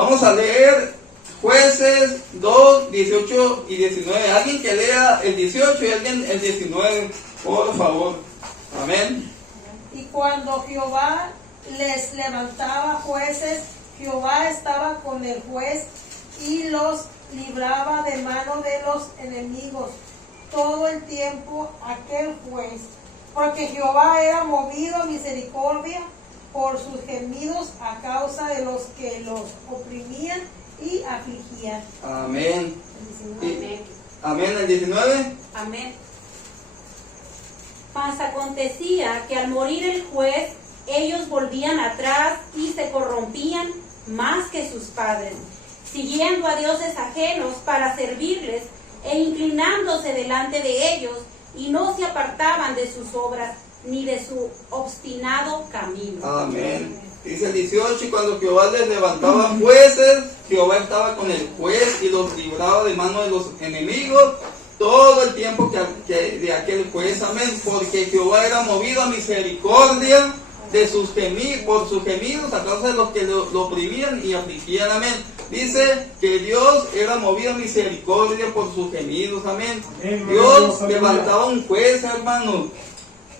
Vamos a leer Jueces 2, 18 y 19. Alguien que lea el 18 y alguien el 19, por favor. Amén. Y cuando Jehová les levantaba jueces, Jehová estaba con el juez y los libraba de mano de los enemigos todo el tiempo aquel juez, porque Jehová era movido a misericordia por sus gemidos a causa de los que los oprimían y afligían. Amén. Amén. Amén, el 19. Amén. Mas acontecía que al morir el juez, ellos volvían atrás y se corrompían más que sus padres, siguiendo a dioses ajenos para servirles e inclinándose delante de ellos, y no se apartaban de sus obras ni de su obstinado camino. Amén. Dice el 18, y cuando Jehová les levantaba jueces, Jehová estaba con el juez y los libraba de mano de los enemigos todo el tiempo que de aquel juez. Amén. Porque Jehová era movido a misericordia de sus gemidos, por sus gemidos a causa de los que lo oprimían y afligían. Amén. Dice que Dios era movido a misericordia por sus gemidos. Amén. Dios levantaba un juez, hermanos.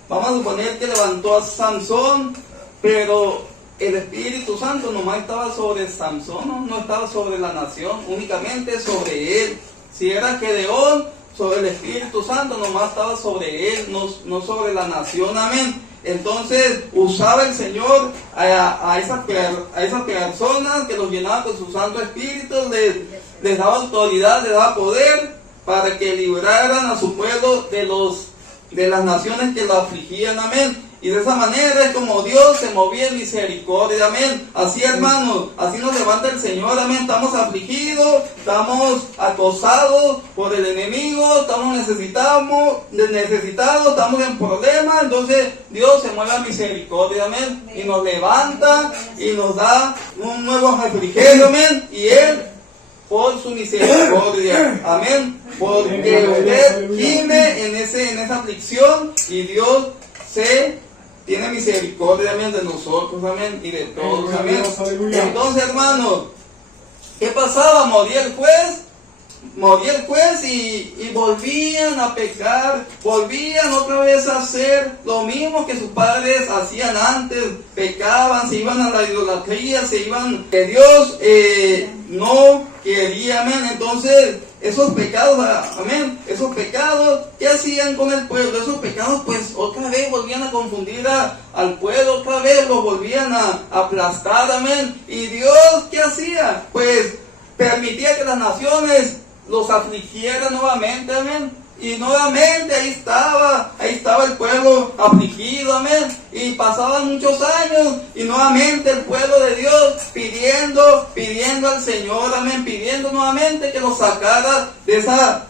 Vamos a suponer que levantó a Sansón, pero el Espíritu Santo nomás estaba sobre Sansón, no estaba sobre la nación, únicamente sobre él. Si era Gedeón, sobre el Espíritu Santo nomás estaba sobre él, no sobre la nación. Amén. Entonces usaba el Señor a esas personas que los llenaba con su Santo Espíritu, les daba autoridad, les daba poder para que libraran a su pueblo de las naciones que lo afligían. Amén. Y de esa manera es como Dios se movía en misericordia. Amén. Así, hermanos, así nos levanta el Señor. Amén. Estamos afligidos, estamos acosados por el enemigo, estamos necesitados, estamos en problemas. Entonces Dios se mueve a misericordia. Amén. Y nos levanta y nos da un nuevo refrigerio. Amén. Y Él, por su misericordia, amén, porque usted gime en esa aflicción y Dios tiene misericordia, amén, de nosotros, amén, y de todos, amén. Entonces, hermanos, ¿qué pasaba? Moría el juez y volvían a pecar, volvían otra vez a hacer lo mismo que sus padres hacían antes, pecaban, se iban a la idolatría, que Dios no quería, amén. Entonces, esos pecados, amén, esos pecados, ¿qué hacían con el pueblo? Esos pecados, pues, otra vez volvían a confundir al pueblo, otra vez los volvían a aplastar, amén. Y Dios, ¿qué hacía? Pues, permitía que las naciones los afligieran nuevamente, amén. Y nuevamente ahí estaba el pueblo afligido, amén. Y pasaban muchos años y nuevamente el pueblo de Dios pidiendo al Señor, amén, pidiendo nuevamente que los sacara de esa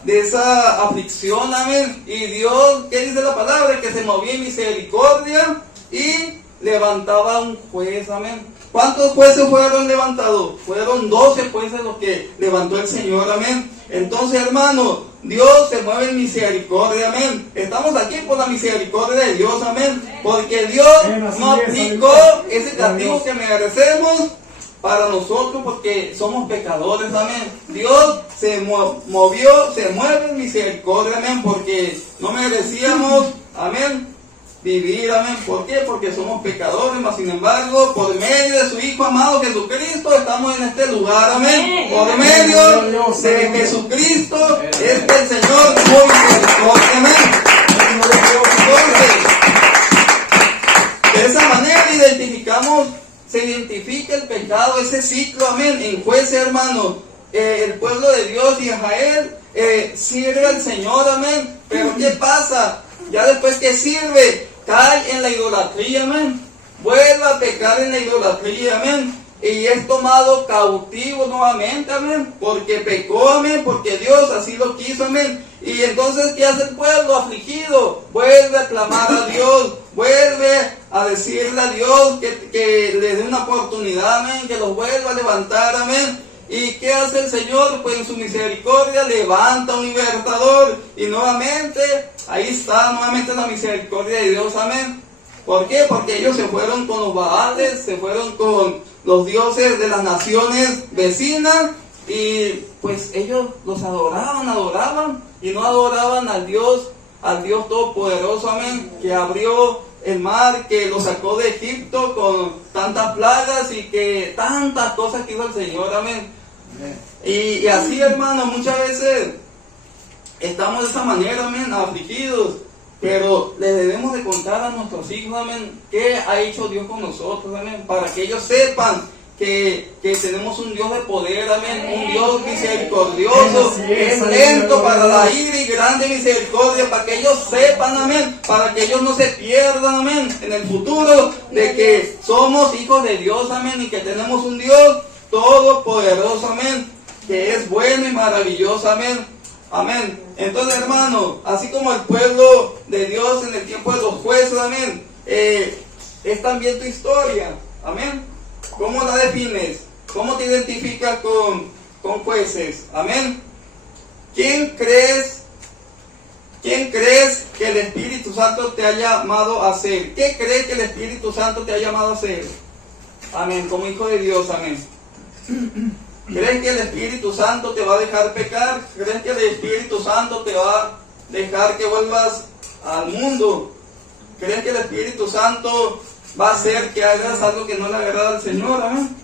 aflicción, amén. Y Dios, ¿qué dice la palabra? Que se movía en misericordia y levantaba un juez, amén. ¿Cuántos jueces fueron levantados? Fueron 12 jueces los que levantó el Señor, amén. Entonces, hermanos, Dios se mueve en misericordia, amén. Estamos aquí por la misericordia de Dios, amén. Porque Dios no aplicó ese castigo que merecemos para nosotros porque somos pecadores, amén. Dios se mueve en misericordia, amén, porque no merecíamos, amén, vivir, amén. ¿Por qué? Porque somos pecadores, mas sin embargo, por medio de su Hijo amado Jesucristo, estamos en este lugar, amén. Por medio de Jesucristo, es que el Señor muy misericordia, amén. Entonces, de esa manera se identifica el pecado, ese ciclo, amén. En Jueces, hermanos, el pueblo de Dios, Israel, sirve al Señor, amén. Pero ¿qué pasa? Ya después que sirve, cae en la idolatría, amén. Vuelve a pecar en la idolatría, amén. Y es tomado cautivo nuevamente, amén. Porque pecó, amén. Porque Dios así lo quiso, amén. Y entonces, ¿qué hace el pueblo afligido? Vuelve a clamar a Dios. Vuelve a decirle a Dios que le dé una oportunidad, amén. Que los vuelva a levantar, amén. ¿Y qué hace el Señor? Pues en su misericordia levanta un libertador. Y nuevamente, ahí está nuevamente la misericordia de Dios, amén. ¿Por qué? Porque ellos se fueron con los Baales, se fueron con los dioses de las naciones vecinas, y pues ellos los adoraban, y no adoraban al Dios Todopoderoso, amén, que abrió el mar, que los sacó de Egipto con tantas plagas y que tantas cosas que hizo el Señor, amén. Y así, hermano, muchas veces estamos de esa manera, amén, afligidos, pero le debemos de contar a nuestros hijos, amén, qué ha hecho Dios con nosotros, amén, para que ellos sepan que tenemos un Dios de poder, amén, un Dios misericordioso, que es lento para la ira y grande misericordia, para que ellos sepan, amén, para que ellos no se pierdan, amén, en el futuro, de que somos hijos de Dios, amén, y que tenemos un Dios todopoderoso, amén, que es bueno y maravilloso, amén, amén. Entonces, hermano, así como el pueblo de Dios en el tiempo de los jueces, amén, es también tu historia, amén. ¿Cómo la defines? ¿Cómo te identificas con jueces? Amén. ¿Quién crees que el Espíritu Santo te ha llamado a ser? ¿Qué crees que el Espíritu Santo te ha llamado a ser? Amén, como hijo de Dios, amén. ¿Crees que el Espíritu Santo te va a dejar pecar? ¿Crees que el Espíritu Santo te va a dejar que vuelvas al mundo? ¿Crees que el Espíritu Santo va a hacer que hagas algo que no le agrada al Señor? Amén.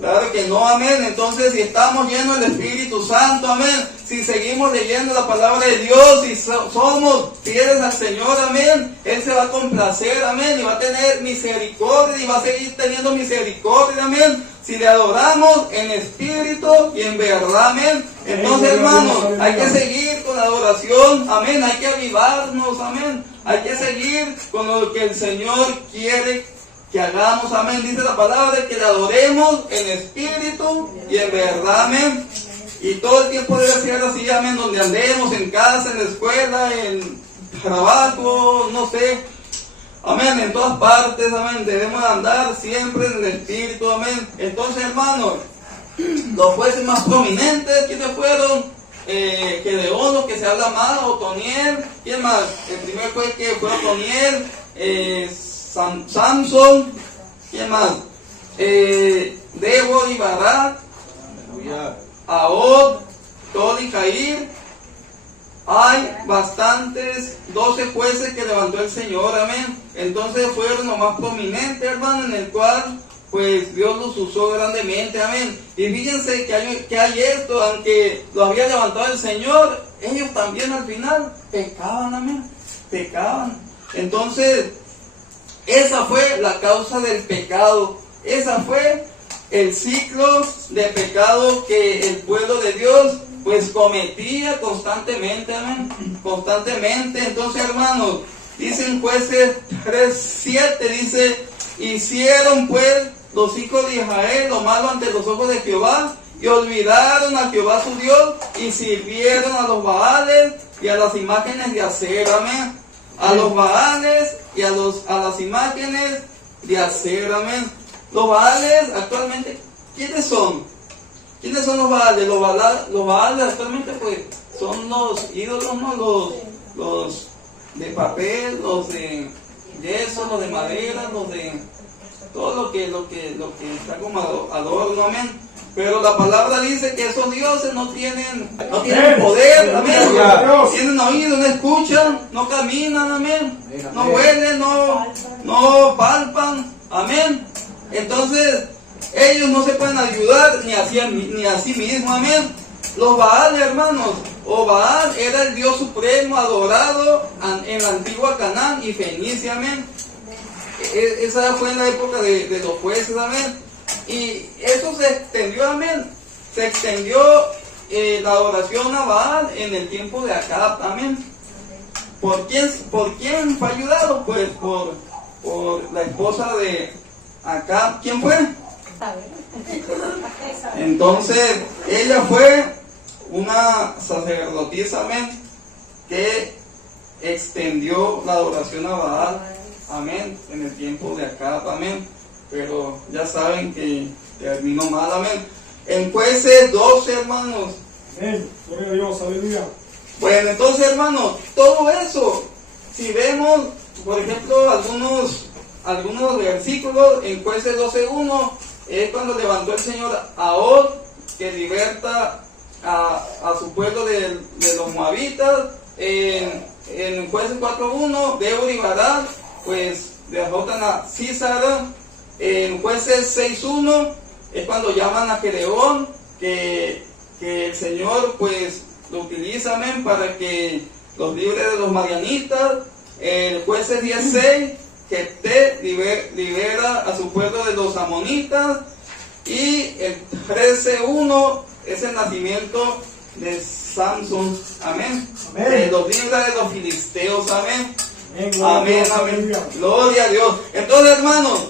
Claro que no, amén. Entonces, si estamos llenos del Espíritu Santo, amén, si seguimos leyendo la palabra de Dios, si somos fieles al Señor, amén, Él se va a complacer, amén, y va a tener misericordia, y va a seguir teniendo misericordia, amén, si le adoramos en espíritu y en verdad, amén. Entonces, hermanos, hay que seguir con la adoración, amén, hay que avivarnos, amén, hay que seguir con lo que el Señor quiere que hagamos, amén. Dice la palabra que le adoremos en espíritu y en verdad, amén. Y todo el tiempo debe ser así, amén, donde andemos, en casa, en la escuela, en trabajo, no sé, amén, en todas partes, amén, debemos andar siempre en el espíritu, amén. Entonces, hermanos, los jueces más prominentes, ¿quiénes fueron? Gedeón, los que se habla más, Otoniel, ¿quién más? El primer juez que fue Otoniel, Samson, ¿quién más? Débora y Barak, Ahod, Tol y Jair. Hay bastantes, 12 jueces que levantó el Señor, amén. Entonces fueron los más prominentes, hermano, en el cual pues Dios los usó grandemente, amén. Y fíjense que hay esto, aunque lo había levantado el Señor, ellos también al final pecaban, amén, pecaban. Entonces, esa fue la causa del pecado, esa fue el ciclo de pecado que el pueblo de Dios pues cometía constantemente, amén, constantemente. Entonces, hermanos, dicen Jueces 3:7, dice, hicieron pues los hijos de Israel lo malo ante los ojos de Jehová, y olvidaron a Jehová su Dios, y sirvieron a los Baales y a las imágenes de Acera, amén. A los Baales y a las imágenes de Acera, amén. Los Baales actualmente, ¿quiénes son? ¿Quiénes son los Baales? Los Baales actualmente pues son los ídolos, ¿no? Los de papel, los de yeso, los de madera, los de todo lo que está como adorno, amén. Pero la palabra dice que esos dioses no tienen poder, amén. Tienen oídos, no escuchan, no caminan, amén. No huelen, no palpan, amén. Entonces, ellos no se pueden ayudar ni a sí mismos, amén. Los Baal, hermanos, o Baal era el Dios supremo adorado en la antigua Canaán y Fenicia, amén. Esa fue en la época de los jueces, amén. Y eso se extendió, amén. Se extendió la adoración a Baal en el tiempo de Acab, amén. ¿Por quién fue ayudado? Pues por la esposa de Acab. ¿Quién fue? Entonces, ella fue una sacerdotisa, amén, que extendió la adoración a Baal, amén, en el tiempo de Acab, amén. Pero ya saben que terminó mal, amén. En Jueces 12, hermanos. Amén, gloria a Dios, aleluya. Bueno, entonces, hermanos, todo eso si vemos, por ejemplo, algunos versículos en Jueces 12:1, es cuando levantó el Señor a Og, que liberta a su pueblo de los moabitas. En Jueces 4:1, Débora y Barak, pues derrotan a Sísara. En Jueces 6:1 es cuando llaman a Gedeón, que el Señor pues lo utiliza, amén, para que los libre de los madianitas. En Jueces 10:6, Jefté libera a su pueblo de los amonitas. Y el 13:1 es el nacimiento de Samson, amén. Los libra de los filisteos, amén. Amén, amén. Gloria a Dios. Entonces, hermanos,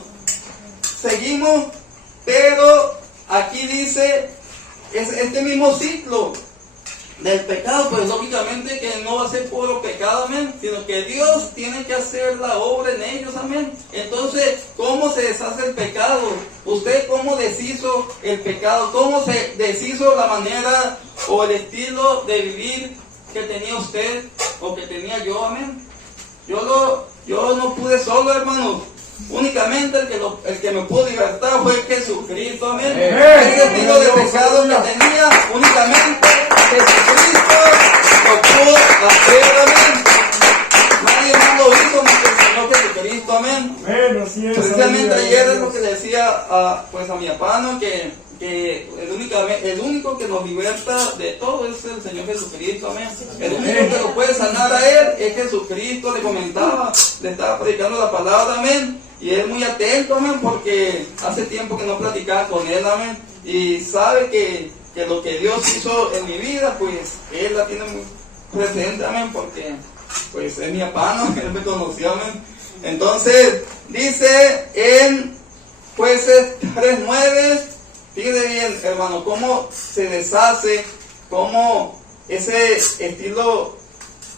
seguimos, pero aquí dice, es este mismo ciclo del pecado, pues lógicamente que no va a ser puro pecado, amén, sino que Dios tiene que hacer la obra en ellos, amén. Entonces, ¿cómo se deshace el pecado? ¿Usted cómo deshizo el pecado? ¿Cómo se deshizo la manera o el estilo de vivir que tenía usted o que tenía yo, amén? Yo no pude solo, hermanos. Únicamente el que me pudo libertar fue Jesucristo, amén. Ese estilo de pecado que tenía, únicamente Jesucristo lo pudo hacer, amén. Nadie más lo hizo más que el Señor Jesucristo, amén. Precisamente ayer es lo que le decía a mi papá, ¿no? Que el único que nos liberta de todo es el Señor Jesucristo, amén. El único que lo puede sanar a Él es Jesucristo. Le comentaba, le estaba predicando la palabra, amén. Y él muy atento, amén, porque hace tiempo que no platicaba con él, amén. Y sabe que lo que Dios hizo en mi vida, pues él la tiene muy presente, amén, porque pues es mi papá, ¿no? Él me conoció, amén. Entonces, dice en Jueces 3:9, fíjate bien, hermano, cómo se deshace, cómo ese estilo,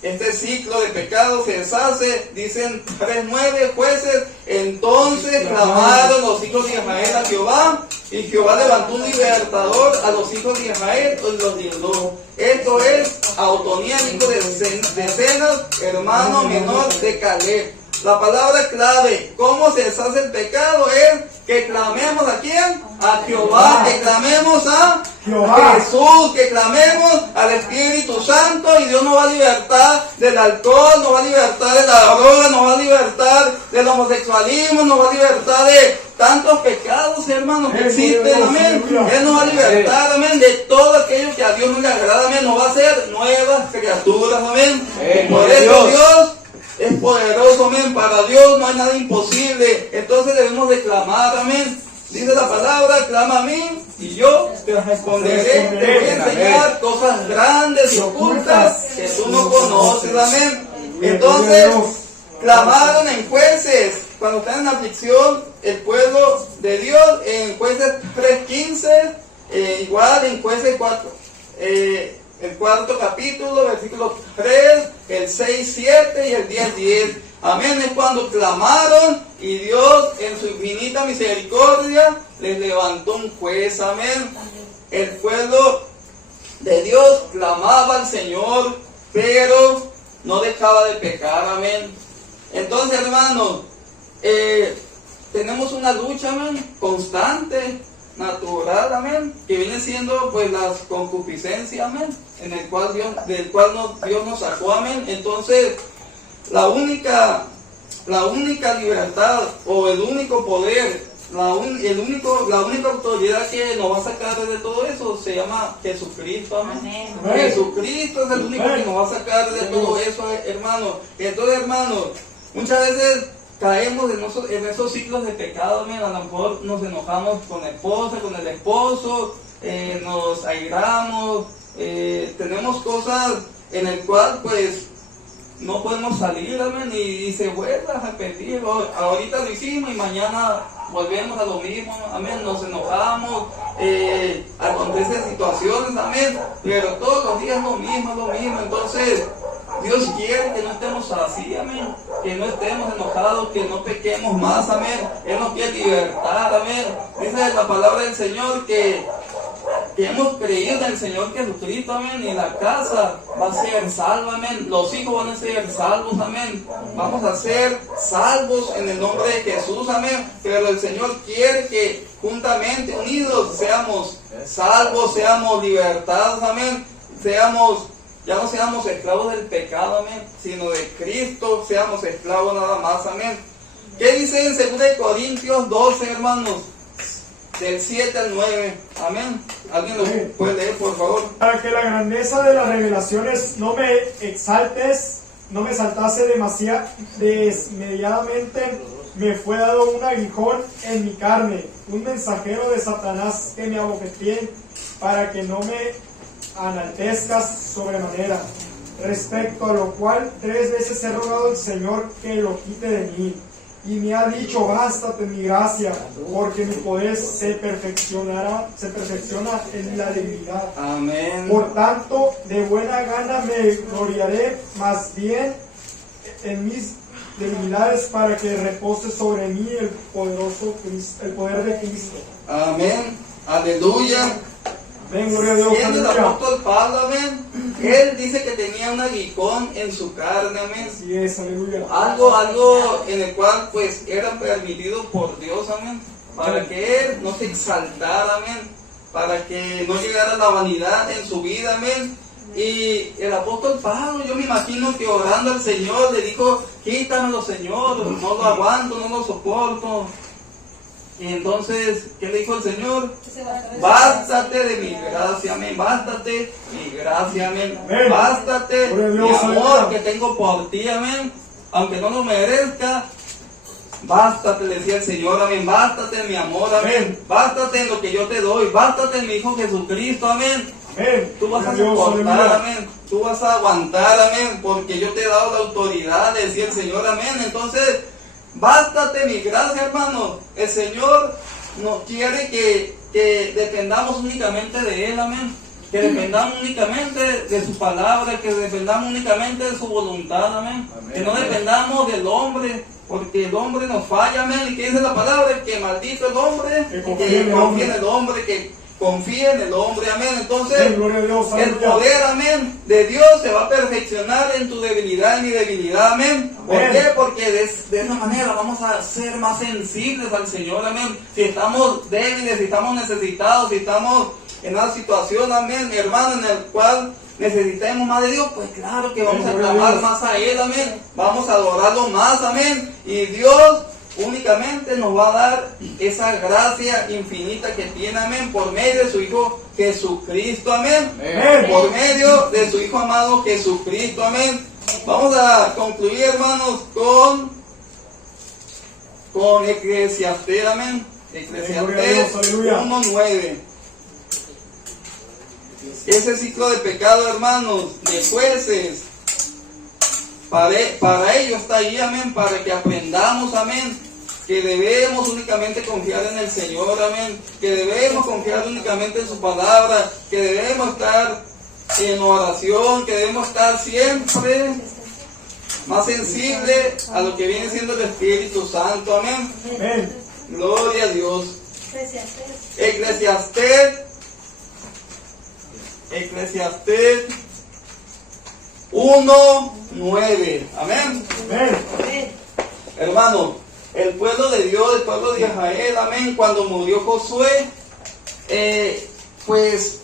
este ciclo de pecado se deshace. Dicen 3:9, Jueces, entonces clamaron los hijos de Israel a Jehová, y Jehová levantó un libertador a los hijos de Israel y los libró. Esto es Otonías, hijo de Zenas, hermano menor de Caleb. La palabra clave, cómo se deshace el pecado, es que clamemos ¿a quién? A Jehová, que clamemos a Jesús, que clamemos al Espíritu Santo, y Dios nos va a libertar del alcohol, nos va a libertar de la droga, nos va a libertar del homosexualismo, nos va a libertar de tantos pecados, hermanos, que existen, amén. Él nos va a libertar, amén, de todo aquello que a Dios no le agrada, amén. Nos va a hacer nuevas criaturas, amén. Por eso Dios es poderoso, amén. Para Dios no hay nada imposible. Entonces debemos de clamar, amén. Dice la palabra, clama a mí y yo te responderé. Te voy a enseñar cosas grandes y ocultas que tú no conoces, amén. Entonces, clamaron en Jueces, cuando están en aflicción, el pueblo de Dios, en Jueces 3:15, igual en Jueces 4. El cuarto capítulo, versículo 3, el 6:7 y el 10:10. Amén. Es cuando clamaron y Dios en su infinita misericordia les levantó un juez. Amén. El pueblo de Dios clamaba al Señor, pero no dejaba de pecar. Amén. Entonces, hermanos, tenemos una lucha, amén, constante, natural, amén, que viene siendo pues las concupiscencias, amén, del cual Dios nos sacó, amén. Entonces, la única libertad o el único poder, la única autoridad que nos va a sacar de todo eso se llama Jesucristo, amén. Jesucristo es el único que nos va a sacar de todo eso, hermano. Entonces, hermano, muchas veces caemos en esos ciclos de pecado, amén. A lo mejor nos enojamos con la esposa, con el esposo, nos airamos, tenemos cosas en el cual pues no podemos salir, amén, y se vuelve a repetir. Ahorita lo hicimos y mañana volvemos a lo mismo, amén, nos enojamos, acontecen situaciones, amén, pero todos los días lo mismo. Entonces, Dios quiere que no estemos así, amén, que no estemos enojados, que no pequemos más, amén. Él nos quiere libertar, amén. Dice la palabra del Señor que que hemos creído en el Señor Jesucristo, amén, y la casa va a ser salva, amén, los hijos van a ser salvos, amén, vamos a ser salvos en el nombre de Jesús, amén, pero el Señor quiere que juntamente, unidos, seamos salvos, seamos libertados, amén, ya no seamos esclavos del pecado, amén, sino de Cristo, seamos esclavos nada más, amén. ¿Qué dice en 2 Corintios 12, hermanos? Del 7 al 9, amén. ¿Alguien lo puede leer, por favor? Para que la grandeza de las revelaciones no me saltase desmedidamente, me fue dado un aguijón en mi carne, un mensajero de Satanás que me abofetee, para que no me enaltezcas sobremanera. Respecto a lo cual 3 veces he rogado al Señor que lo quite de mí. Y me ha dicho, bástate mi gracia, porque mi poder se perfecciona en la debilidad. Amén. Por tanto, de buena gana me gloriaré más bien en mis debilidades, para que repose sobre mí el poder de Cristo. Amén. Aleluya. Amén, gloria a Dios. Siendo el Aleluya. apóstol Pablo, amén, él dice que tenía un aguijón en su carne, amén. Así es, aleluya. Algo en el cual pues era permitido por Dios, amén, para que él no se exaltara, amén, para que no llegara la vanidad en su vida, amén. Y el apóstol Pablo, yo me imagino que orando al Señor le dijo, quítamelo, Señor, no lo aguanto, no lo soporto. Y entonces, ¿qué le dijo el Señor? Bástate de mi gracia, amén. Bástate mi gracia, amén. Amén. Bástate Gloria a mi Dios, amor aleluya. que tengo por ti, amén. Aunque no lo merezca, bástate, le decía el Señor, amén. Bástate mi amor, amén. Amén. Bástate en lo que yo te doy. Bástate en mi Hijo Jesucristo, amén. Amén. Tú vas a Gloria a Dios, soportar, aleluya. amén. Tú vas a aguantar, amén. Porque yo te he dado la autoridad, decía el Señor, amén. Entonces, bástate mi gracia, hermano. El Señor no quiere que dependamos únicamente de Él, amén. Que dependamos únicamente de su palabra, que dependamos únicamente de su voluntad, amén. Que no dependamos del hombre, porque el hombre nos falla, amén. ¿Y qué dice la palabra? Que maldito el hombre, Que que confía en el hombre, que confía en el hombre, amén. Entonces, Amén, gloria a Dios, el aleluya. poder, amén, de Dios se va a perfeccionar en tu debilidad, en mi debilidad, amén. ¿Por Amén. qué? Porque de esa manera vamos a ser más sensibles al Señor, amén. Si estamos débiles, si estamos necesitados, si estamos en una situación, amén, hermano, en el cual necesitemos más de Dios, pues claro que vamos a clamar más a Él, amén. Vamos a adorarlo más, amén. Y Dios únicamente nos va a dar esa gracia infinita que tiene, amén, por medio de su Hijo Jesucristo, amén. Amén. Por medio de su Hijo amado Jesucristo, amén. Vamos a concluir, hermanos, con Eclesiastés, amén. Gloria a Dios, Eclesiastés aleluya. 1:9. Ese ciclo de pecado, hermanos, de jueces, para ello está ahí, amén, para que aprendamos, amén, que debemos únicamente confiar en el Señor, amén, que debemos confiar únicamente en su palabra, que debemos estar en oración, que debemos estar siempre más sensible a lo que viene siendo el Espíritu Santo, amén. Amén. Gloria a Dios. Eclesiastés. Eclesiastés 1:9. Amén. Amén. Amén. Hermano, el pueblo de Dios, el pueblo de Israel, amén, cuando murió Josué, pues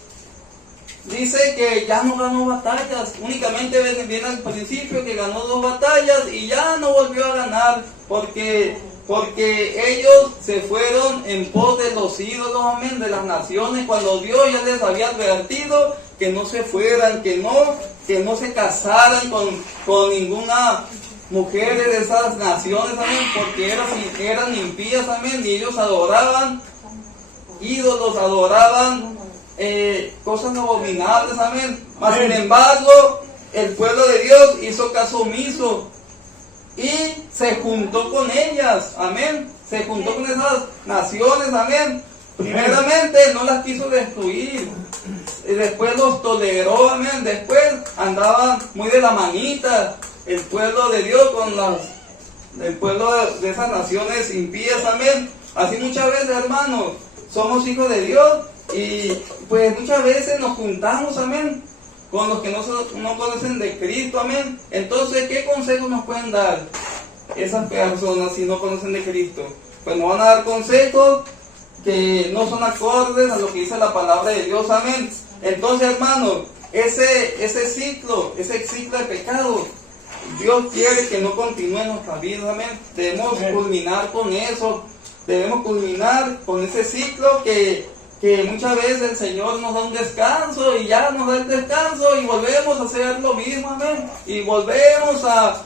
dice que ya no ganó batallas. Únicamente viene al principio que ganó 2 batallas y ya no volvió a ganar porque ellos se fueron en pos de los ídolos, amén, de las naciones, cuando Dios ya les había advertido que no se fueran, que no se casaran con ninguna mujer de esas naciones, amén, porque eran impías, amén, y ellos adoraban ídolos, adoraban cosas abominables, amén. Mas sin embargo, el pueblo de Dios hizo caso omiso y se juntó con ellas, amén. Se juntó con esas naciones, amén. Primeramente no las quiso destruir, y después los toleró, amén. Después andaban muy de la manita el pueblo de Dios con el pueblo de esas naciones impías, amén. Así muchas veces, hermanos, somos hijos de Dios, Y pues muchas veces nos juntamos, amén, con los que no conocen de Cristo, amén. Entonces, ¿qué consejos nos pueden dar esas personas si no conocen de Cristo? Pues nos van a dar consejos que no son acordes a lo que dice la palabra de Dios, amén. Entonces, hermanos, ese ciclo de pecado, Dios quiere que no continúe en nuestra vida, amén. Debemos culminar con eso, debemos culminar con ese ciclo que muchas veces el Señor nos da un descanso y ya nos da el descanso y volvemos a hacer lo mismo, amén. Y volvemos a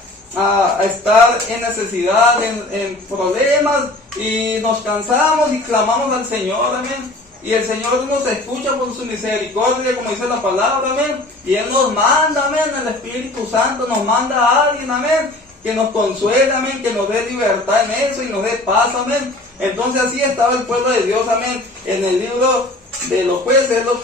estar en necesidad, en problemas, y nos cansamos y clamamos al Señor, amén. Y el Señor nos escucha por su misericordia, como dice la palabra, amén. Y Él nos manda, amén, el Espíritu Santo nos manda a alguien, amén, que nos consuele, amén, que nos dé libertad en eso y nos dé paz, amén. Entonces así estaba el pueblo de Dios, amén. En el libro de los jueces es lo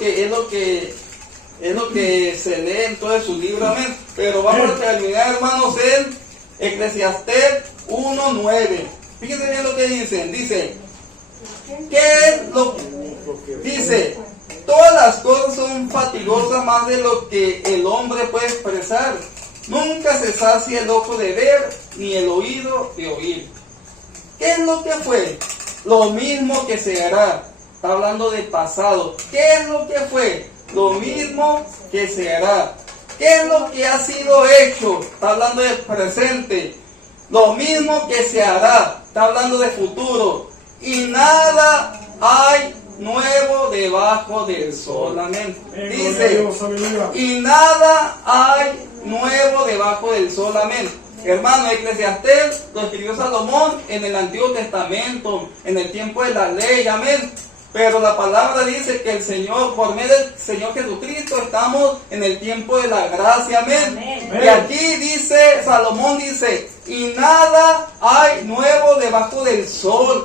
que se lee en todo su libro, amén. Pero vamos a terminar, hermanos, en Eclesiastés 1:9. Fíjense bien lo que dicen. Dice, dice, todas las cosas son fatigosas más de lo que el hombre puede expresar. Nunca se sacia el ojo de ver, ni el oído de oír. ¿Qué es lo que fue? Lo mismo que se hará. Está hablando del pasado. ¿Qué es lo que fue? Lo mismo que se hará. ¿Qué es lo que ha sido hecho? Está hablando del presente. Lo mismo que se hará. Está hablando de futuro. Y nada hay nuevo debajo del sol. Amén. Dice, y nada hay nuevo debajo del sol. Amén. Hermano, Eclesiastés lo escribió Salomón en el Antiguo Testamento, en el tiempo de la ley, amén. Pero la palabra dice que el Señor, por medio del Señor Jesucristo, estamos en el tiempo de la gracia, amén. Amén. Y aquí dice, Salomón dice, y nada hay nuevo debajo del sol.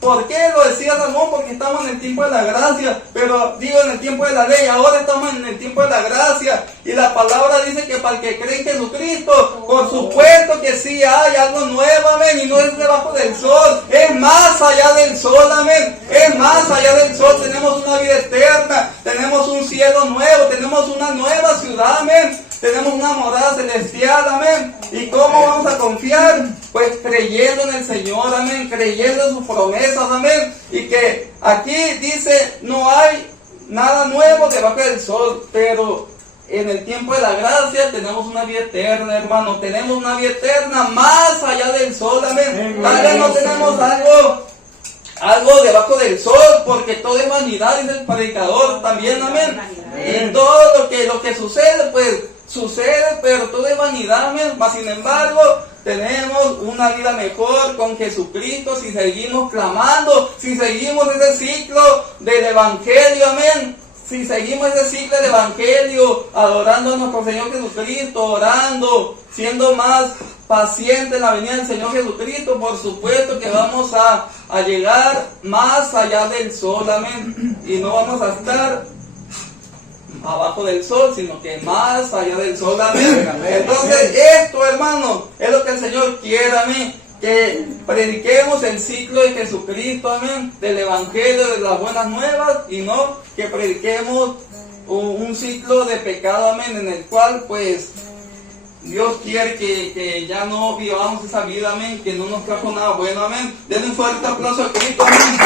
¿Por qué lo decía Salomón? Porque estamos en el tiempo de la gracia, pero digo en el tiempo de la ley, ahora estamos en el tiempo de la gracia, y la palabra dice que para el que cree en Jesucristo, por supuesto que sí hay algo nuevo, amén, y no es debajo del sol, es más allá del sol, amén, es más allá del sol. Tenemos una vida eterna, tenemos un cielo nuevo, tenemos una nueva ciudad, amén, tenemos una morada celestial, amén. ¿Y cómo vamos a confiar? Pues creyendo en el Señor, amén, creyendo en sus promesas, amén. Y que aquí dice, no hay nada nuevo debajo del sol, pero en el tiempo de la gracia tenemos una vida eterna, hermano, tenemos una vida eterna más allá del sol, amén. Tal vez no tenemos algo debajo del sol, porque todo es vanidad, dice el predicador también, amén. Y todo lo que sucede, pues sucede, pero todo es vanidad, amén. Mas sin embargo, tenemos una vida mejor con Jesucristo si seguimos clamando, si seguimos ese ciclo del Evangelio, amén. Si seguimos ese ciclo del Evangelio, adorando a nuestro Señor Jesucristo, orando, siendo más pacientes en la venida del Señor Jesucristo, por supuesto que vamos a llegar más allá del sol, amén. Y no vamos a estar abajo del sol, sino que más allá del sol, amén. Entonces esto, hermano, es lo que el Señor quiere, amén, que prediquemos el ciclo de Jesucristo, amén, del Evangelio, de las buenas nuevas, y no que prediquemos un ciclo de pecado, amén, en el cual pues Dios quiere que ya no vivamos esa vida, amén, que no nos trajo nada bueno, amén. Denle un fuerte aplauso a Cristo, amén.